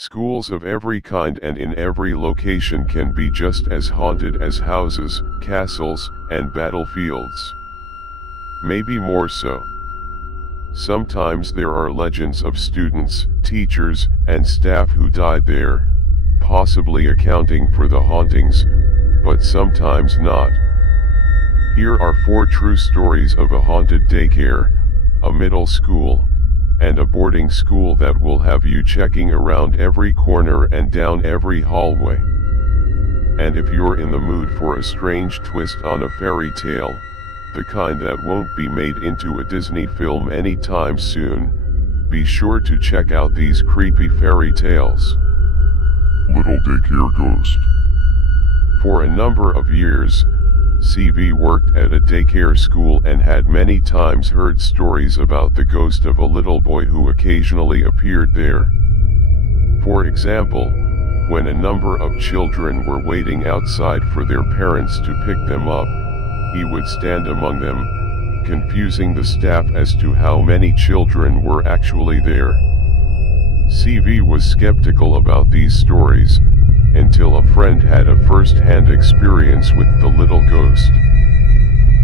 Schools of every kind and in every location can be just as haunted as houses, castles, and battlefields. Maybe more so. Sometimes there are legends of students, teachers, and staff who died there, possibly accounting for the hauntings, but sometimes not. Here are 4 true stories of a haunted daycare, a middle school, and a boarding school that will have you checking around every corner and down every hallway. And if you're in the mood for a strange twist on a fairy tale, the kind that won't be made into a Disney film anytime soon, be sure to check out these creepy fairy tales. Little Daycare Ghost. For a number of years, CV worked at a daycare school and had many times heard stories about the ghost of a little boy who occasionally appeared there. For example, when a number of children were waiting outside for their parents to pick them up, he would stand among them, confusing the staff as to how many children were actually there. CV was skeptical about these stories, until a friend had a first-hand experience with the little ghost.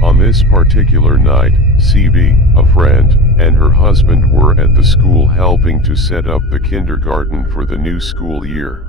On this particular night, CV, a friend, and her husband were at the school helping to set up the kindergarten for the new school year.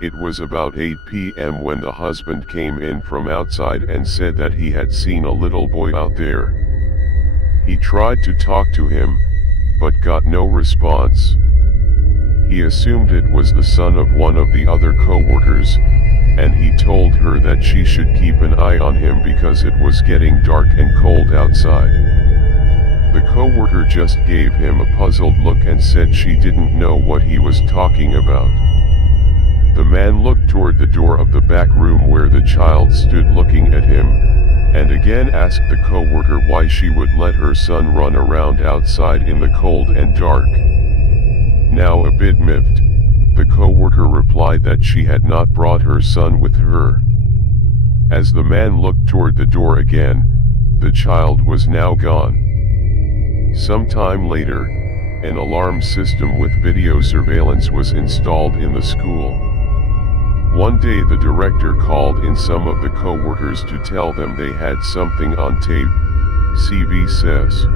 It was about 8 p.m. when the husband came in from outside and said that he had seen a little boy out there. He tried to talk to him, but got no response. He assumed it was the son of one of the other co-workers, and he told her that she should keep an eye on him because it was getting dark and cold outside. The co-worker just gave him a puzzled look and said she didn't know what he was talking about. The man looked toward the door of the back room where the child stood looking at him, and again asked the co-worker why she would let her son run around outside in the cold and dark. Now a bit miffed, the co-worker replied that she had not brought her son with her. As the man looked toward the door again, the child was now gone. Sometime later, an alarm system with video surveillance was installed in the school. One day the director called in some of the co-workers to tell them they had something on tape, CV says.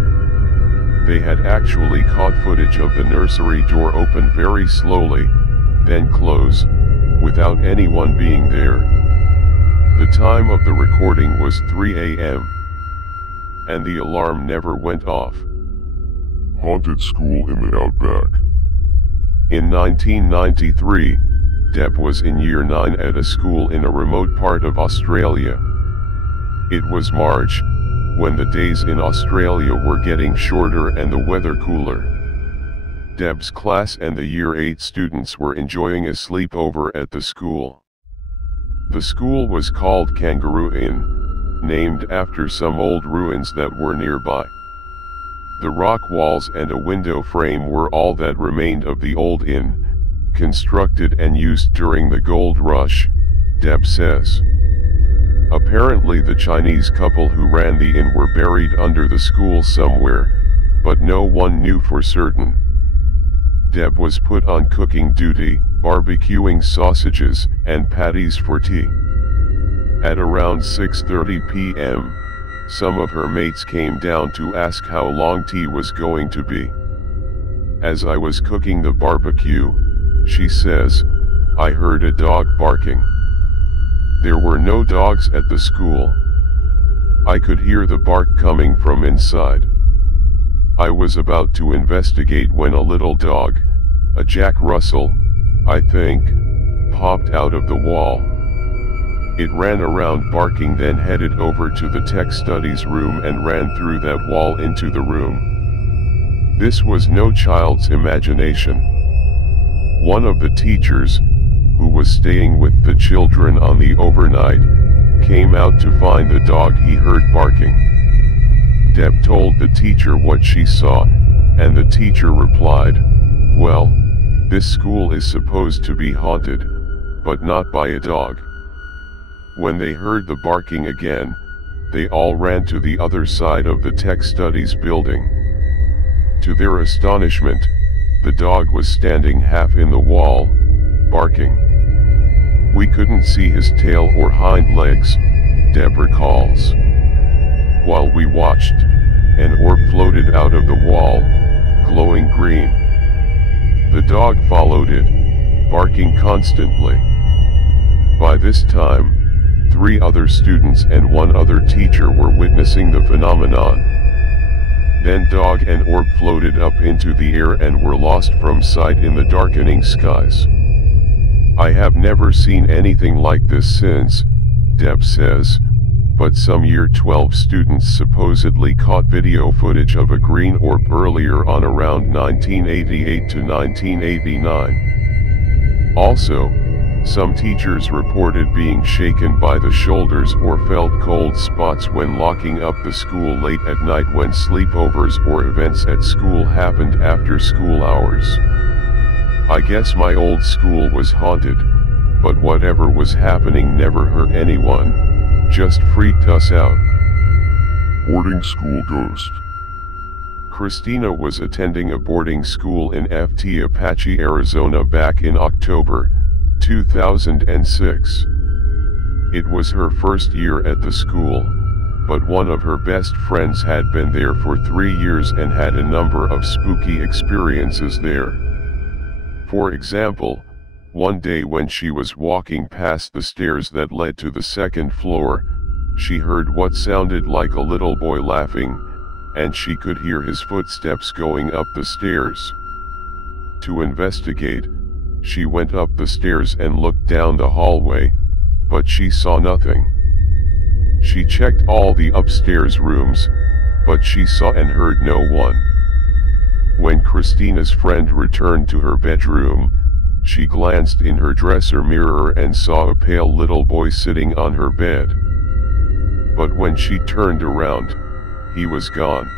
They had actually caught footage of the nursery door open very slowly, then close, without anyone being there. The time of the recording was 3 a.m. and the alarm never went off. Haunted school in the outback. In 1993, Deb was in year 9 at a school in a remote part of Australia. It was March, when the days in Australia were getting shorter and the weather cooler. Deb's class and the year 8 students were enjoying a sleepover at the school. The school was called Kangaroo Inn, named after some old ruins that were nearby. The rock walls and a window frame were all that remained of the old inn, constructed and used during the gold rush, Deb says. Apparently the Chinese couple who ran the inn were buried under the school somewhere, but no one knew for certain. Deb was put on cooking duty, barbecuing sausages and patties for tea. At around 6:30 p.m., some of her mates came down to ask how long tea was going to be. As I was cooking the barbecue, she says, I heard a dog barking. There were no dogs at the school. I could hear the bark coming from inside. I was about to investigate when a little dog, a Jack Russell, I think, popped out of the wall. It ran around barking, then headed over to the tech studies room and ran through that wall into the room. This was no child's imagination. One of the teachers, who was staying with the children on the overnight, came out to find the dog he heard barking. Deb told the teacher what she saw, and the teacher replied, well, this school is supposed to be haunted, but not by a dog. When they heard the barking again, they all ran to the other side of the tech studies building. To their astonishment, The dog was standing half in the wall, barking. We couldn't see his tail or hind legs, Deb recalls. While we watched, an orb floated out of the wall, glowing green. The dog followed it, barking constantly. By this time, 3 other students and 1 other teacher were witnessing the phenomenon. Then dog and orb floated up into the air and were lost from sight in the darkening skies. I have never seen anything like this since, Deb says, but some Year 12 students supposedly caught video footage of a green orb earlier on around 1988 to 1989. Also, some teachers reported being shaken by the shoulders or felt cold spots when locking up the school late at night when sleepovers or events at school happened after school hours. I guess my old school was haunted, but whatever was happening never hurt anyone, just freaked us out. Boarding school ghost. Christina was attending a boarding school in Ft. Apache, Arizona back in October 2006. It was her first year at the school, but one of her best friends had been there for 3 years and had a number of spooky experiences there. For example, one day when she was walking past the stairs that led to the 2nd floor, she heard what sounded like a little boy laughing, and she could hear his footsteps going up the stairs. To investigate, she went up the stairs and looked down the hallway, but she saw nothing. She checked all the upstairs rooms, but she saw and heard no one. When Christina's friend returned to her bedroom, she glanced in her dresser mirror and saw a pale little boy sitting on her bed. But when she turned around, he was gone.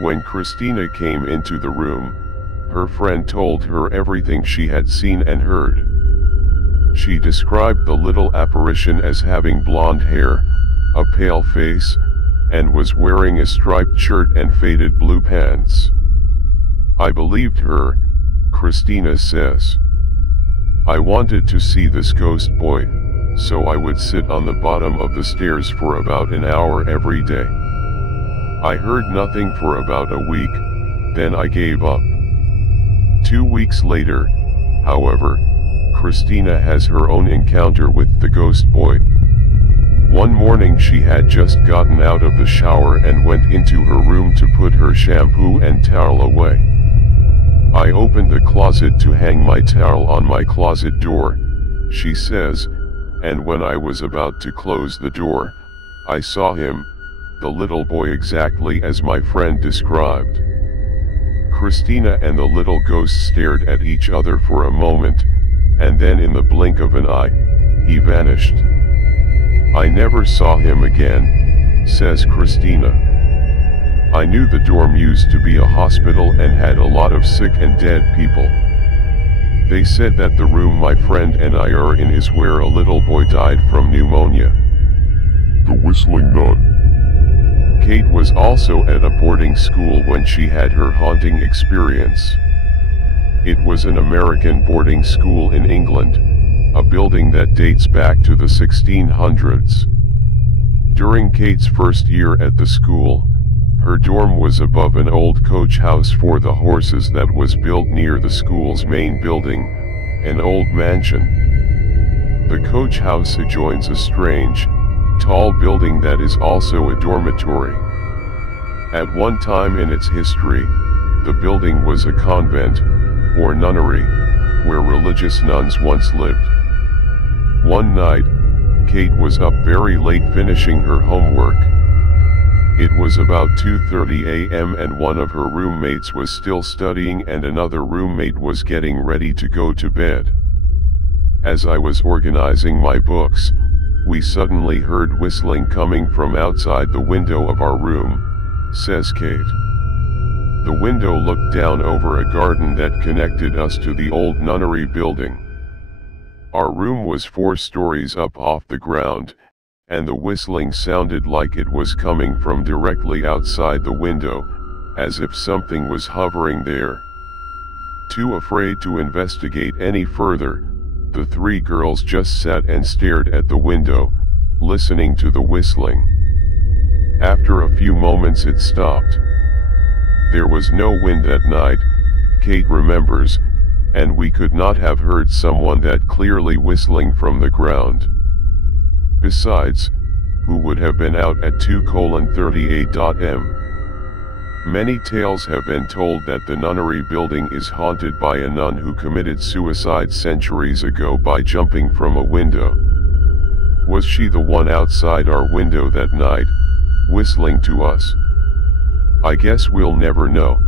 When Christina came into the room, her friend told her everything she had seen and heard. She described the little apparition as having blonde hair, a pale face, and was wearing a striped shirt and faded blue pants. I believed her, Christina says. I wanted to see this ghost boy, so I would sit on the bottom of the stairs for about an hour every day. I heard nothing for about a week, then I gave up. 2 weeks later, however, Christina has her own encounter with the ghost boy. One morning she had just gotten out of the shower and went into her room to put her shampoo and towel away. I opened the closet to hang my towel on my closet door, she says, and when I was about to close the door, I saw him, the little boy exactly as my friend described. Christina and the little ghost stared at each other for a moment, and then in the blink of an eye, he vanished. I never saw him again, says Christina. I knew the dorm used to be a hospital and had a lot of sick and dead people. They said that the room my friend and I are in is where a little boy died from pneumonia. The Whistling Nun. Kate was also at a boarding school when she had her haunting experience. It was an American boarding school in England, a building that dates back to the 1600s. During Kate's first year at the school, her dorm was above an old coach house for the horses that was built near the school's main building, an old mansion. The coach house adjoins a strange, tall building that is also a dormitory. At one time in its history, the building was a convent, or nunnery, where religious nuns once lived. One night, Kate was up very late finishing her homework. It was about 2:30 a.m. and one of her roommates was still studying and another roommate was getting ready to go to bed. As I was organizing my books, we suddenly heard whistling coming from outside the window of our room, says Kate. The window looked down over a garden that connected us to the old nunnery building. Our room was 4 stories up off the ground, and the whistling sounded like it was coming from directly outside the window, as if something was hovering there. Too afraid to investigate any further, the three girls just sat and stared at the window, listening to the whistling. After a few moments it stopped. There was no wind that night, Kate remembers, and we could not have heard someone that clearly whistling from the ground. Besides, who would have been out at 2:38 am? Many tales have been told that the nunnery building is haunted by a nun who committed suicide centuries ago by jumping from a window. Was she the one outside our window that night, whistling to us? I guess we'll never know.